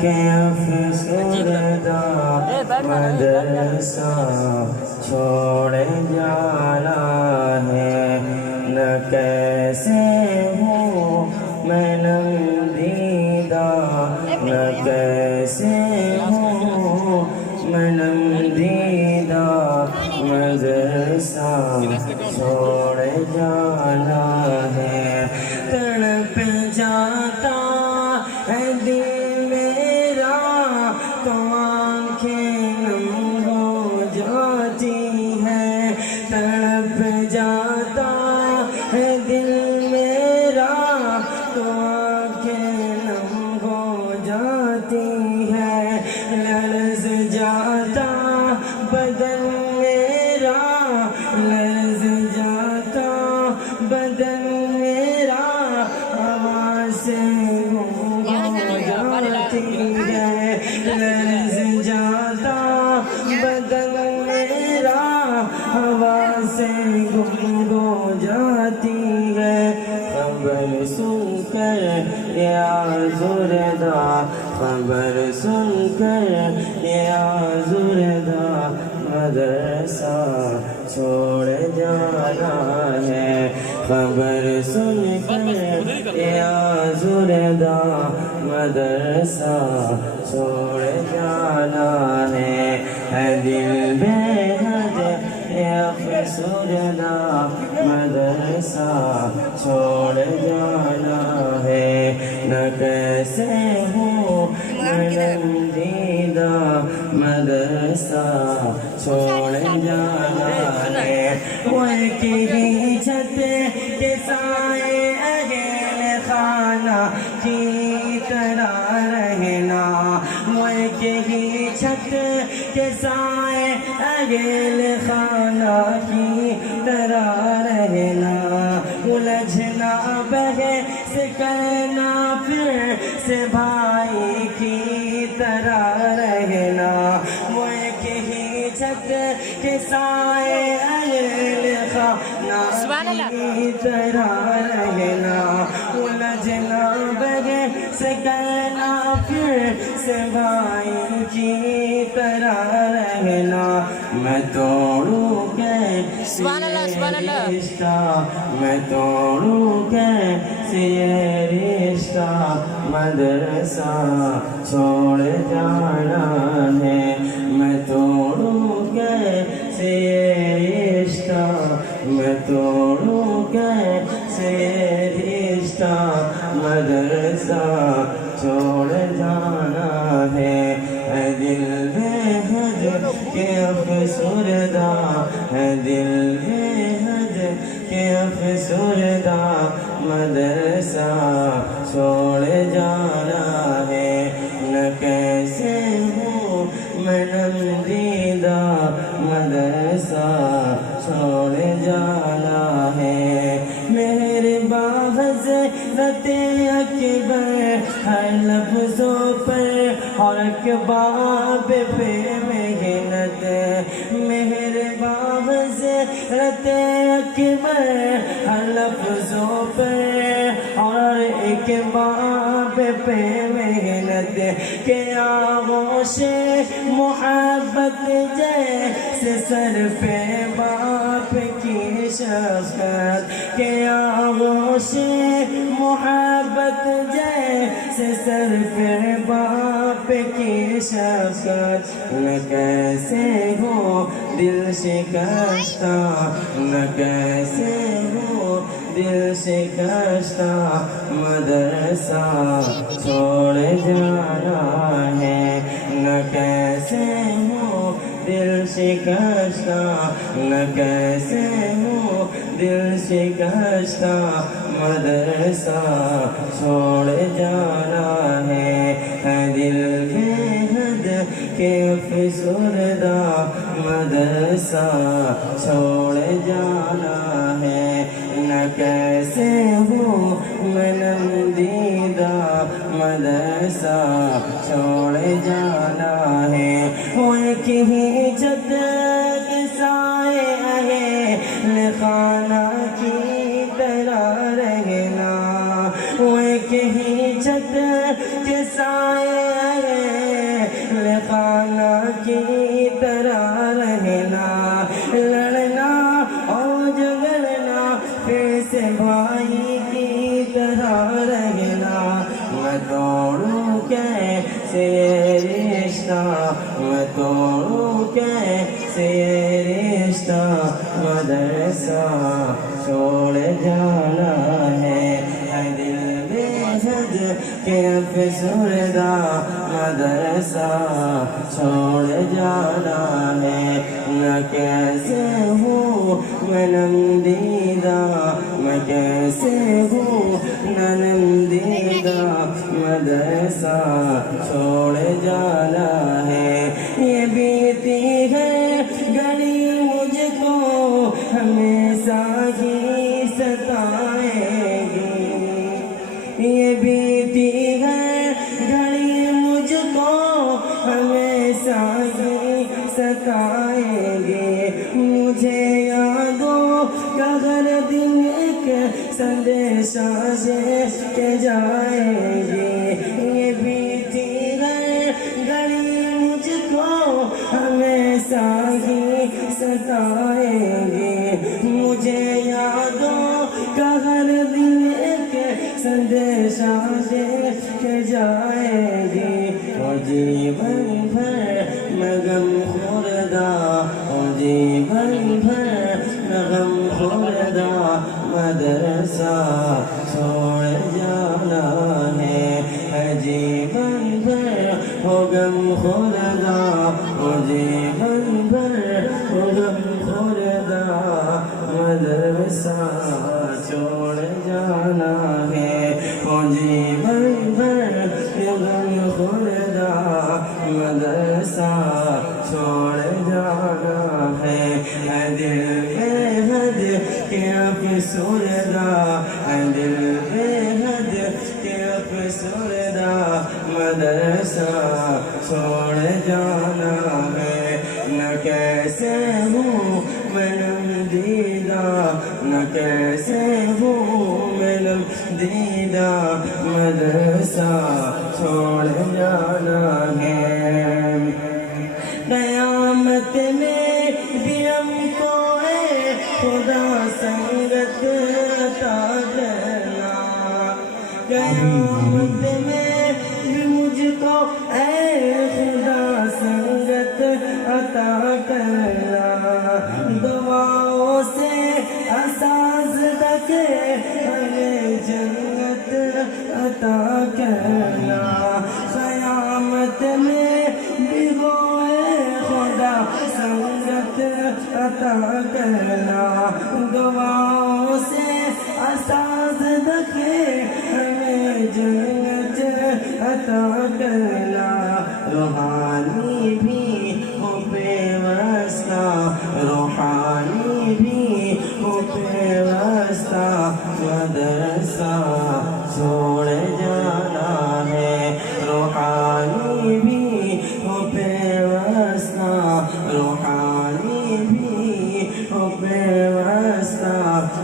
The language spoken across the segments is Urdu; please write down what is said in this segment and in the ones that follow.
کہ افسردہ مدرسہ چھوڑ جانا ہے، نہ کیسے ہوں میں نمدیدہ، نہ کیسے ہوں میں نمدیدہ، مدرسہ چھوڑ جانا ہے۔ تڑپ جاتا ہے دل میرا تو آنکھیں نم ہو جاتی ہیں، تڑپ جاتا ہے دل میرا تو آنکھیں نم ہو جاتی ہیں، لرز جاتا بدن میرا، لرز جاتا بدن میرا، آواز سے گم ہو جاتی ہے، لرز جاتا بدن میرا، آواز سے گم ہو جاتی ہے۔ خبر سن کر یہ آزردہ، خبر سن کر یہ آزردہ، مدرسہ چھوڑ جانا ہے، خبر سن کر یہ آزردہ، مدرسہ چھوڑ جانا ہے۔ دل بے حد یہ افسردہ، مدرسہ چھوڑ جانا ہے، نہ کیسے ہوں میں نمدیدہ، مدرسہ چھوڑ جانا ہے۔ وہ ایک ہی چھت کے سائے اہل خانہ کی طرح رہنا، وہ ایک ہی چھت کے سائے اہل خانہ کی طرح رہنا، الجھنا بحث کرنا پھر سے بھائی کی طرح رہنا، وہ ایک ہی چھت کے سائے اہل خانہ کی طرح رہنا، الجھنا بحث کرنا پھر سے بھائی کی طرح رہنا۔ میں توڑوں کیسے رشتہ، میں توڑوں کیسے رشتہ، مدرسہ چھوڑ جانا ہے، میں توڑوں کیسے رشتہ، میں توڑوں کیسے رشتہ، مدرسہ چھوڑ جانا ہے۔ ہے دل بے حد کہ افسردہ، ہے دل بے حد کہ افسردہ، مدرسہ چھوڑ جانا ہے، نہ کیسے ہوں میں نمدیدہ، مدرسہ چھوڑ جانا ہے۔ مہرباں حضرت اکبر ہر لفظوں پر اور اکباب پہ محنت، مہرباں حضرت اکبر ہر لفظوں پر اور اکباب پہ محنت، کہ آغوش محبت جیسے سر پہ باپ کی شفقت، کہ آغوش محبت جیسے سر پہ باپ کی شفقت، نہ کیسے ہو دل شکستہ، نہ کیسے ہو دل شکستہ، مدرسہ چھوڑ جانا ہے، نہ کیسے ہو دل شکستہ، نہ کیسے ہو دل شکستہ، مدرسہ چھوڑ جانا ہے۔ دل بے حد کہ افسردہ، مدرسہ چھوڑ جانا ہے، نہ کیسے ہوں میں نمدیدہ، مدرسہ چھوڑ جانا ہے۔ وہ ایک ہی چھت کے سائے اہل خانہ کی طرح رہنا، وہ ایک ہی چھت کے سائے خانہ کی طرح رہنا، لڑنا اور جھگڑنا پھر سے بھائی کی طرح رہنا، میں توڑوں کیسے رشتہ، میں توڑوں کیسے رشتہ، مدرسہ چھوڑ جانا ہے، اے دل بے حد کے افسردہ، مدرسہ چھوڑ جانا ہے، نہ کیسے ہوں میں نمدیدہ، میں کیسے ہوں نہ نمدیدہ، مدرسہ چھوڑ جانا ہے، یہ بیتی ہے گھڑی مجھ کو ہمیشہ ہی ستائے گی، یہ بیتی ہے گھڑی مجھ کو ہمیشہ ہی ستائے گی، مجھے یادوں کا ہر دن ایک سندیشہ دے کے جائے گی، یہ بیتی ہے گھڑی مجھ کو ہمیشہ ہی ستائے گی، مجھے یادوں کا ہر دن ایک سندیشہ دے کے جائے گی، اور جیون بھر میں غم خوردہ، اور جیون بھر میں غم خوردہ، مدرسہ چھوڑ جانا ہے، جیون بھر ہو غم خوردہ، اور جیون بھر ہو غم خوردہ، مدرسہ چھوڑ جانا ہے، اور جیون بھر ہو غم خوردہ، مدرسہ چھوڑ جانا ہے، اے دل بے حد کے افسردہ، اے دل بے حد کے افسردہ، مدرسہ چھوڑ جانا ہے، نہ کیسے ہوں میں نمدیدہ، نہ کیسے ہوں میں نمدیدہ، مدرسہ چھوڑ جانا ہے، قیامت میں بھی ہم کو اے خدا سنگت عطا کرنا، قیامت میں بھی مجھ کو اے خدا سنگت عطا کرنا، دعاؤں سے اساس تک ہمیں جنت عطا کرنا، قیامت میں بھی وہ اے خدا سنگت عطا کرنا، دعاؤں سے اساس تک ہمیں جنت عطا کرنا، روحانی بھی ہو پیوستہ، روحانی بھی ہو پیوستہ، مدرسہ چھوڑ جانا ہے، روحانی بھی ہو پیوستہ، روحانی بھی ہو پیوستہ،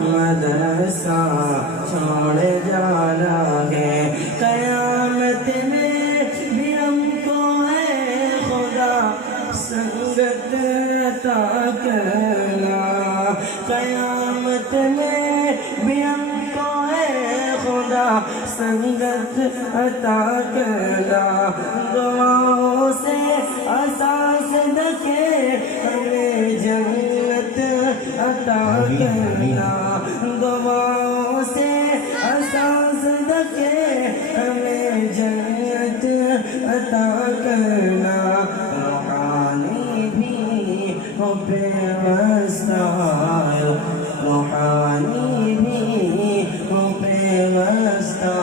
مدرسہ چھوڑ جانا ہے، قیامت میں بھی ہم کو ہے خدا سنگت عطا کرنا، قیامت میں بھی ہم کو ہے خدا سنگت عطا کرنا، دعاؤں سے اساس دکھے ہمیں جنت عطا کرنا، دعاؤں سے اساس دکھے ہمیں جنت عطا کرنا، روحانی بھی ہو پیوستہ، روحانی بھی ہو پیوستہ،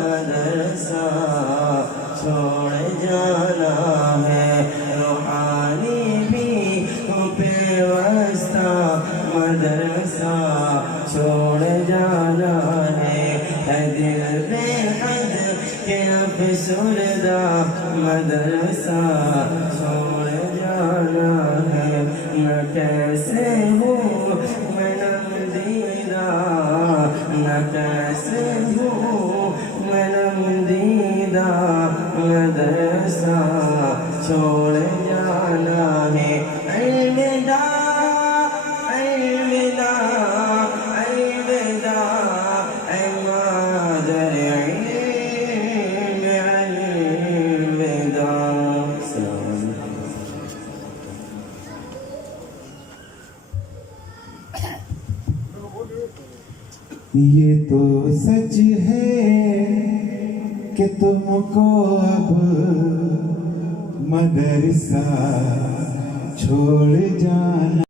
مدرسہ چھوڑ جانا ہے، روحانی بھی ہو پیوستہ، مدرسہ چھوڑ جانا ہے، اے دل بے حد کے افسردہ، مدرسہ چھوڑ جانا ہے، نہ کیسے ہوں میں نمدیدہ، نہ کیسے ہوں میں نمدیدہ، مدرسہ چھوڑ جانا ہے الوداع الوداع الوداع اے مادر علم الوداع السلام علیکم یہ تو سچ ہے کہ تم کو اب مدرسہ چھوڑ جانا